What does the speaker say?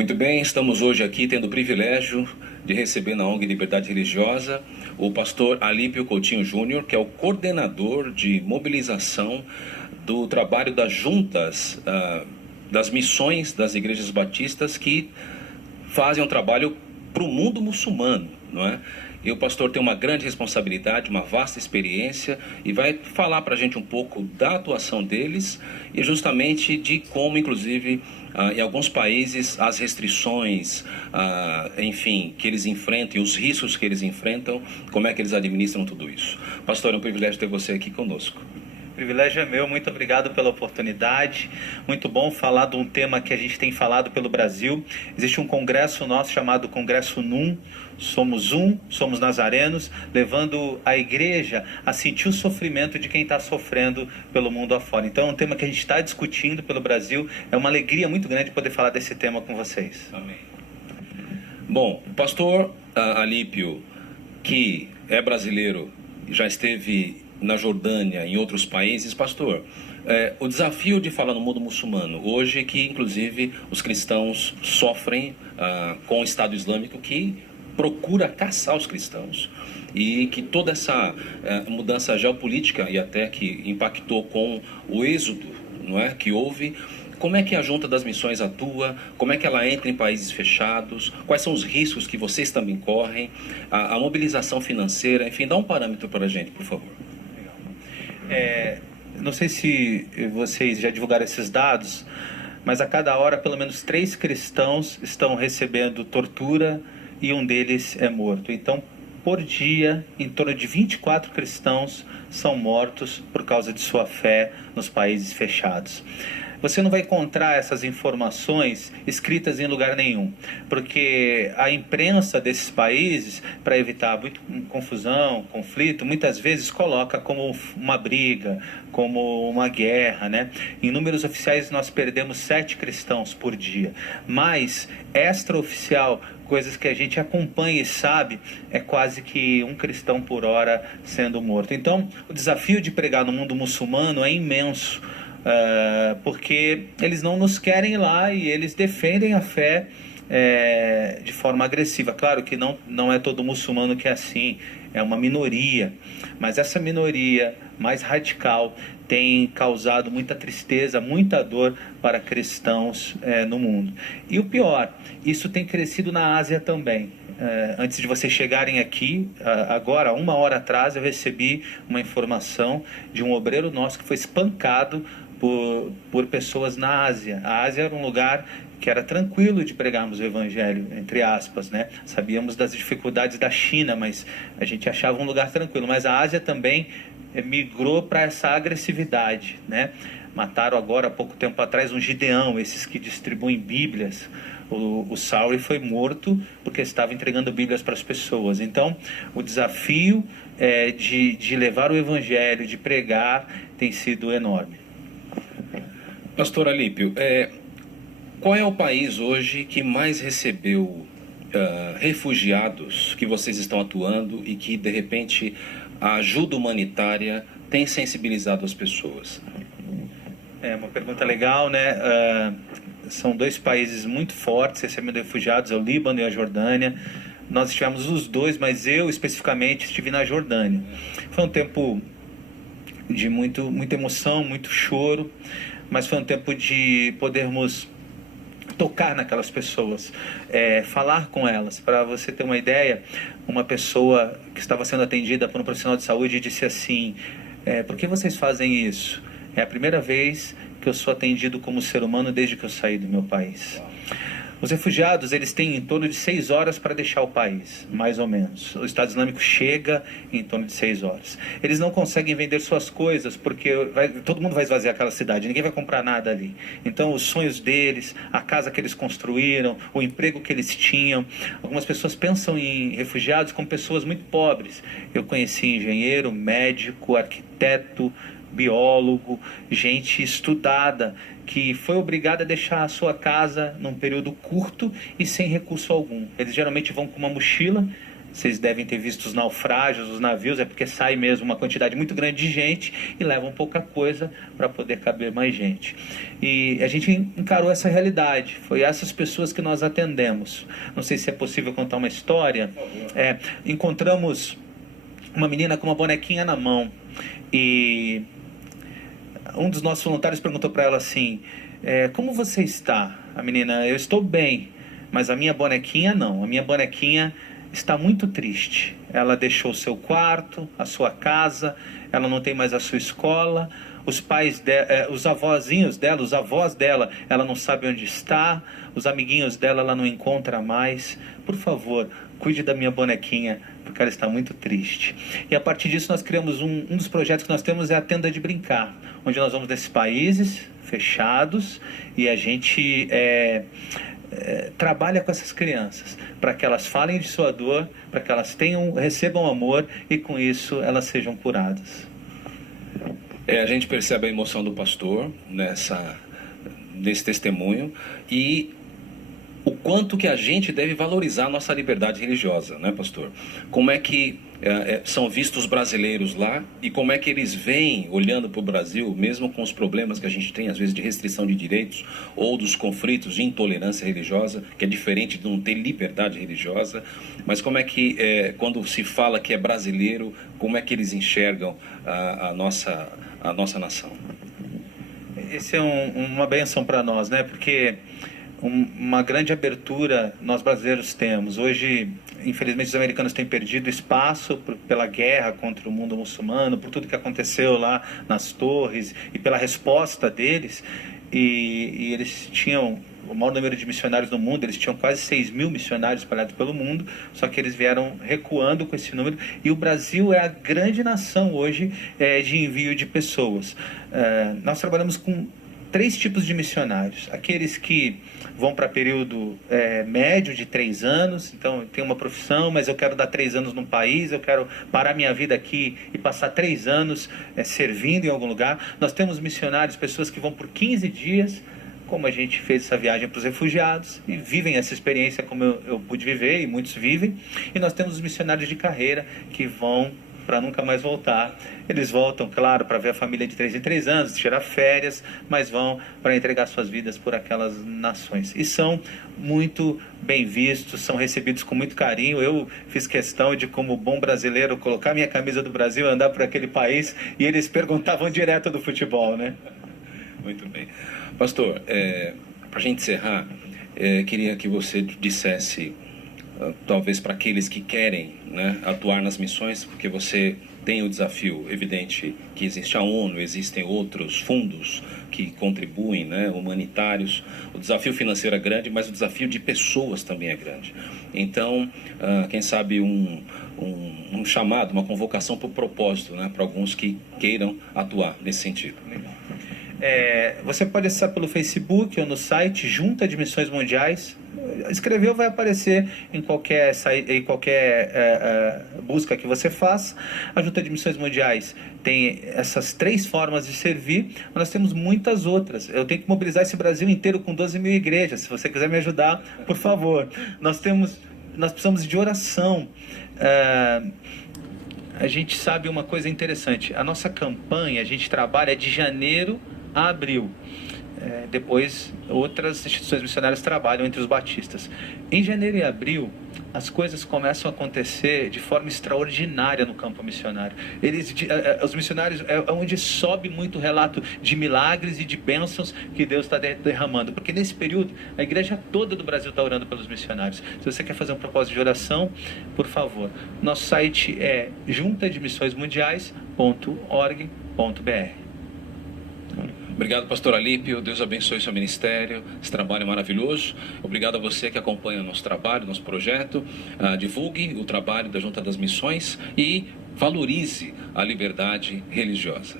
Muito bem, estamos hoje aqui tendo o privilégio de receber na ONG Liberdade Religiosa o pastor Alípio Coutinho Júnior, que é o coordenador de mobilização do trabalho das juntas, das missões das igrejas batistas que fazem um trabalho para o mundo muçulmano, não é? E o pastor tem uma grande responsabilidade, uma vasta experiência e vai falar para a gente um pouco da atuação deles e justamente de como, inclusive, em alguns países, as restrições, enfim, que eles enfrentam e os riscos que eles enfrentam, como é que eles administram tudo isso. Pastor, é um privilégio ter você aqui conosco. O privilégio é meu, muito obrigado pela oportunidade. Muito bom falar de um tema que a gente tem falado pelo Brasil. Existe um congresso nosso chamado Congresso NUM, somos nazarenos, levando a igreja a sentir o sofrimento de quem está sofrendo pelo mundo afora. Então é um tema que a gente está discutindo pelo Brasil. É uma alegria muito grande poder falar desse tema com vocês. Amém. Bom, o pastor Alípio, que é brasileiro, já esteve na Jordânia, em outros países, pastor, o desafio de falar no mundo muçulmano hoje, que inclusive os cristãos sofrem com o Estado Islâmico, que procura caçar os cristãos, e que toda essa mudança geopolítica e até que impactou com o êxodo, não é, que houve. Como é que a Junta das Missões atua? Como é que ela entra em países fechados? Quais são os riscos que vocês também correm? A mobilização financeira, enfim, dá um parâmetro para a gente, por favor. Não sei se vocês já divulgaram esses dados, mas a cada hora pelo menos 3 cristãos estão recebendo tortura e um deles é morto. Então, por dia, em torno de 24 cristãos são mortos por causa de sua fé nos países fechados. Você não vai encontrar essas informações escritas em lugar nenhum, porque a imprensa desses países, para evitar confusão, conflito, muitas vezes coloca como uma briga, como uma guerra, né? Em números oficiais nós perdemos 7 cristãos por dia, mas extraoficial, coisas que a gente acompanha e sabe, é quase que um cristão por hora sendo morto. Então, o desafio de pregar no mundo muçulmano é imenso, porque eles não nos querem lá e eles defendem a fé de forma agressiva. Claro que não é todo muçulmano que é assim, é uma minoria, mas essa minoria mais radical tem causado muita tristeza, muita dor para cristãos no mundo. E o pior, isso tem crescido na Ásia também. Antes de vocês chegarem aqui, agora, 1 hora atrás, eu recebi uma informação de um obreiro nosso que foi espancado por pessoas na Ásia. A Ásia era um lugar que era tranquilo de pregarmos o evangelho, entre aspas, né? Sabíamos das dificuldades da China, mas a gente achava um lugar tranquilo. Mas a Ásia também migrou para essa agressividade, né? Mataram agora, há pouco tempo atrás, um Gideão, esses que distribuem Bíblias. O Sauri foi morto porque estava entregando Bíblias para as pessoas. Então, o desafio de levar o evangelho, de pregar, tem sido enorme. Pastor Alípio, qual é o país hoje que mais recebeu refugiados que vocês estão atuando e que, de repente, a ajuda humanitária tem sensibilizado as pessoas? É uma pergunta legal, né? São 2 países muito fortes recebendo refugiados, é o Líbano e a Jordânia. Nós estivemos os 2, mas eu especificamente estive na Jordânia. Foi um tempo de muita emoção, muito choro, mas foi um tempo de podermos tocar naquelas pessoas, falar com elas. Para você ter uma ideia, uma pessoa que estava sendo atendida por um profissional de saúde disse assim: por que vocês fazem isso? É a primeira vez que eu sou atendido como ser humano desde que eu saí do meu país. Os refugiados, eles têm em torno de 6 horas para deixar o país, mais ou menos. O Estado Islâmico chega em torno de 6 horas. Eles não conseguem vender suas coisas, porque todo mundo vai esvaziar aquela cidade, ninguém vai comprar nada ali. Então, os sonhos deles, a casa que eles construíram, o emprego que eles tinham. Algumas pessoas pensam em refugiados como pessoas muito pobres. Eu conheci engenheiro, médico, arquiteto, biólogo, gente estudada, que foi obrigada a deixar a sua casa num período curto e sem recurso algum. Eles geralmente vão com uma mochila vocês devem ter visto os naufrágios, os navios, é porque sai mesmo uma quantidade muito grande de gente e levam pouca coisa para poder caber mais gente. E a gente encarou essa realidade, foi essas pessoas que nós atendemos. Não sei se é possível contar uma história. Encontramos uma menina com uma bonequinha na mão e um dos nossos voluntários perguntou para ela assim, como você está? A menina, eu estou bem, mas a minha bonequinha não, a minha bonequinha está muito triste. Ela deixou o seu quarto, a sua casa, ela não tem mais a sua escola, os pais os avózinhos dela, os avós dela, ela não sabe onde está, os amiguinhos dela ela não encontra mais. Por favor, cuide da minha bonequinha, porque ela está muito triste. E a partir disso nós criamos um dos projetos que nós temos é a Tenda de Brincar, onde nós vamos nesses países fechados e a gente trabalha com essas crianças para que elas falem de sua dor, para que elas recebam amor e com isso elas sejam curadas. A gente percebe a emoção do pastor nesse testemunho e o quanto que a gente deve valorizar a nossa liberdade religiosa, né, pastor? Como é que são vistos os brasileiros lá e como é que eles vêm olhando para o Brasil, mesmo com os problemas que a gente tem, às vezes, de restrição de direitos ou dos conflitos de intolerância religiosa, que é diferente de não ter liberdade religiosa, mas como é que, quando se fala que é brasileiro, como é que eles enxergam a nossa nação? Esse é uma bênção para nós, né? Porque uma grande abertura nós brasileiros temos. Hoje, infelizmente, os americanos têm perdido espaço pela guerra contra o mundo muçulmano, por tudo que aconteceu lá nas torres e pela resposta deles. E eles tinham o maior número de missionários no mundo, eles tinham quase 6 mil missionários espalhados pelo mundo, só que eles vieram recuando com esse número, e o Brasil é a grande nação hoje de envio de pessoas. Nós trabalhamos com 3 tipos de missionários: aqueles que vão para período médio de 3 anos, então tem uma profissão, mas eu quero dar 3 anos num país, eu quero parar minha vida aqui e passar 3 anos servindo em algum lugar. Nós temos missionários, pessoas que vão por 15 dias, como a gente fez essa viagem para os refugiados, e vivem essa experiência como eu pude viver, e muitos vivem. E nós temos os missionários de carreira, que vão para nunca mais voltar. Eles voltam, claro, para ver a família de 3 em 3 anos, tirar férias, mas vão para entregar suas vidas por aquelas nações. E são muito bem vistos, são recebidos com muito carinho. Eu fiz questão de, como bom brasileiro, colocar minha camisa do Brasil, andar por aquele país, e eles perguntavam direto do futebol, né? Muito bem. Pastor, para a gente encerrar, queria que você dissesse, talvez para aqueles que querem, né, atuar nas missões, porque você tem o desafio evidente que existe a ONU, existem outros fundos que contribuem, né, humanitários. O desafio financeiro é grande, mas o desafio de pessoas também é grande. Então, quem sabe um chamado, uma convocação para o propósito, né, para alguns que queiram atuar nesse sentido. Você pode acessar pelo Facebook ou no site Junta de Missões Mundiais. Escreveu, vai aparecer em qualquer busca que você faça. A Junta de Missões Mundiais tem essas 3 formas de servir, mas nós temos muitas outras. Eu tenho que mobilizar esse Brasil inteiro com 12 mil igrejas. Se você quiser me ajudar, por favor. Nós precisamos de oração. A gente sabe uma coisa interessante: a nossa campanha, a gente trabalha de janeiro a abril. Depois outras instituições missionárias trabalham entre os batistas. Em janeiro e abril as coisas começam a acontecer de forma extraordinária no campo missionário. Os missionários é onde sobe muito relato de milagres e de bênçãos que Deus está derramando, porque nesse período a igreja toda do Brasil está orando pelos missionários. Se você quer fazer um propósito de oração, por favor, nosso site é juntademissõesmundiais.org.br. Obrigado, pastor Alípio. Deus abençoe seu ministério, esse trabalho maravilhoso. Obrigado a você que acompanha nosso trabalho, nosso projeto. Divulgue o trabalho da Junta das Missões e valorize a liberdade religiosa.